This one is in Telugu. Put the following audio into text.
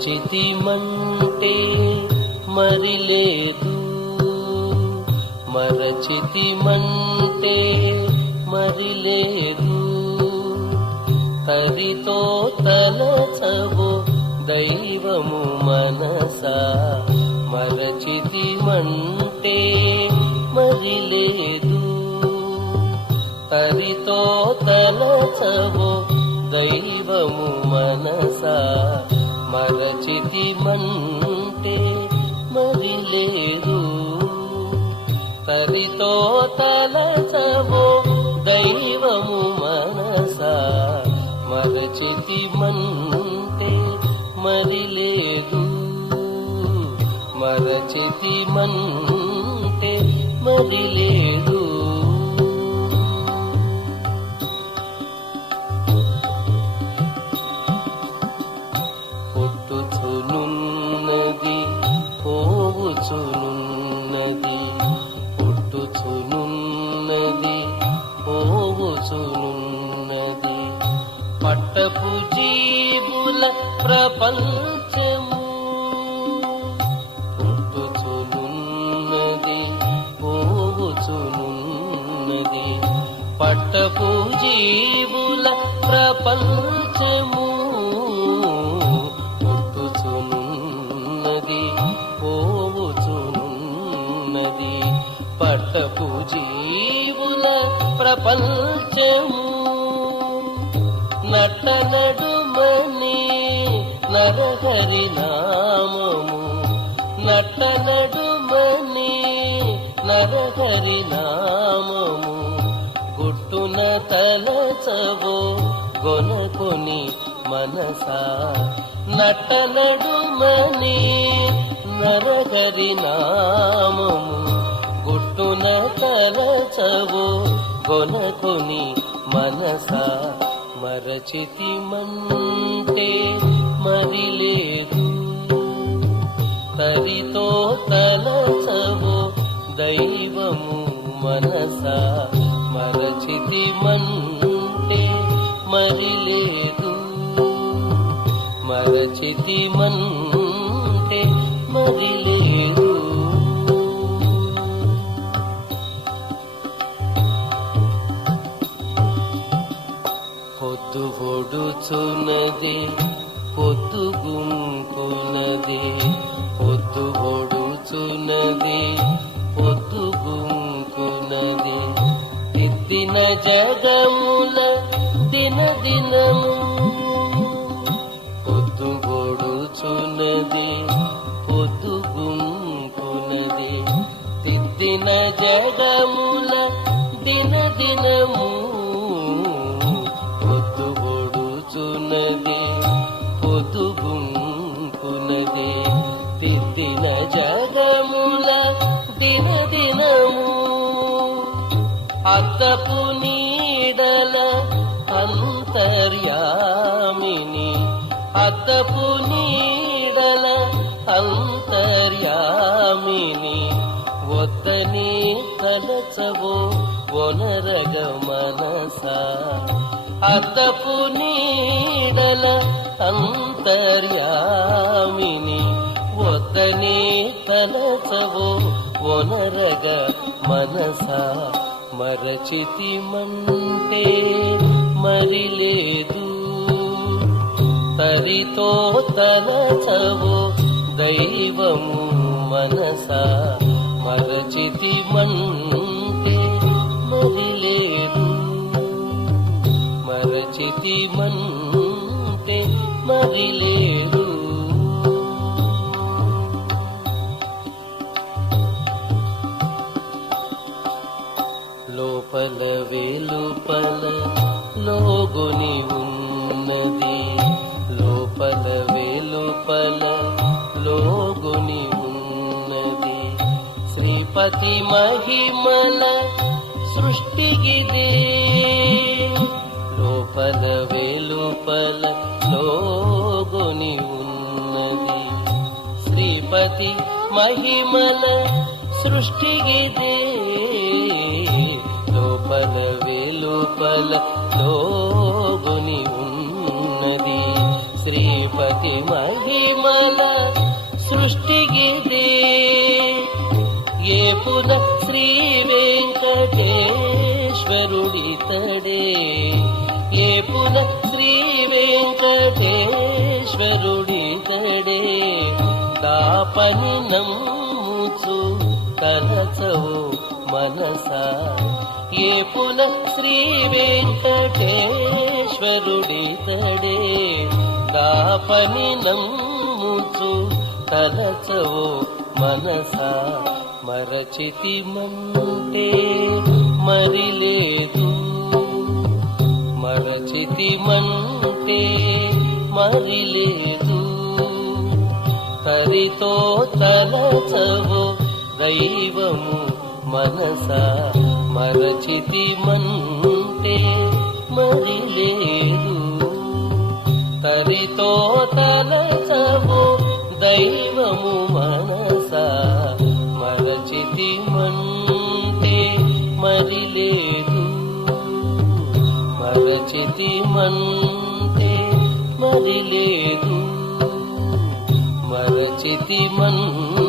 మరచితిమంటే మరి లేదు, మరచితిమంటే మరి లేదు. తరితో తలచవో దైవము మనసా, మరచితిమంటే మరి లేదు. తరితో తలచవో దైవము మనసా, మరచితిమంటే మరి లేదు. తరితో తలచవో దైవము మనసా, మరచితిమంటే మరి లేదు. మరచితిమంటే మరి లేదు. పుట్టుచునున్నది పోవుచునున్నది, పుట్టుచునున్నది పోవుచునున్నది. పట్టపు జీవుల ప్రపంచము, పుట్టుచునున్నది పోవుచునున్నది. పట్టపు జీవుల ప్రపంచము, పుట్టుచునున్నది పోవుచునున్నది. పట్టపు జీవుల ప్రపంచము. నట్టనడుమని నరహరి నామము, నట్టనడుమని నరహరి నామము. గుట్టున తలచవో గొనకొని మనసా, నట్టనడుమని నరహరి నామము. గుట్టున తలచవో గొనకొని మనసా, మరచితిమంటే మరి లేదు. తరితో తలచవో దైవము మనసా, మరచితిమంటే మరి లేదు. మరచితిమంటే మరి లేదు. పొద్దు ఒడుచున్నది పొద్దుగుంకున్నది, పొద్దు ఒడుచున్నది పొద్దుగుంకున్నది. దిద్దిన జగముల దినదినము, పొద్దు ఒడుచున్నది పొద్దుగుంకున్నది. దిద్దిన జగముల దినదినము, పొద్దుబొడుచున్నది పొద్దుగుంకున్నది. దిద్దిన జగముల దినదినము. అద్దపు నీడల అంతర్యామిని, అద్దపు నీడల అంతర్యామిని. వద్దని తలచవో ఒనరగ మనసా, అద్దపు నీడల అంతర్యామిని. వద్దని తలచవో ఒనరగ మనసా, మరచితిమంటే మరి లేదు. తరితో తలచవో దైవము మనసా, మరచితిమంటే మరి లేదు. మరచితిమంటే మరి లేదు. లోపల వెలుపల లోగుని ఉన్నది, లోపల వెలుపల లోగుని ఉన్నది. శ్రీపతి మహిమల సృష్టిగిదే, లోపల వెలుపల లోగుని ఉన్నది. శ్రీపతి మహిమల సృష్టిగిదే, లోపల వెలుపల లోగుని ఉన్నది. శ్రీపతి శ్రీపతి మహిమల సృష్టిగిదే ఏపున శ్రీ వెంకటేశ్వరుడితడే ఏపున శ్రీ వెంకటేశ్వరుడితడే దాపని నమ్ముచు తలచవు మనసా ఏపున శ్రీ వెంకటేశ్వరుడితడే దాపని నమ్ముచు తలచవు మనసా మరచితి మంటే మరి లేదు మరచితి మంటే మరి లేదు తరితో తలచవు దైవము మనసా మరచితి మంటే మరి లేదు తరితో తలచవు దైవము మనసా మరచితి మంటే మరి లేదు మరచితి మంటే మరి లేదు మరచితి మంటే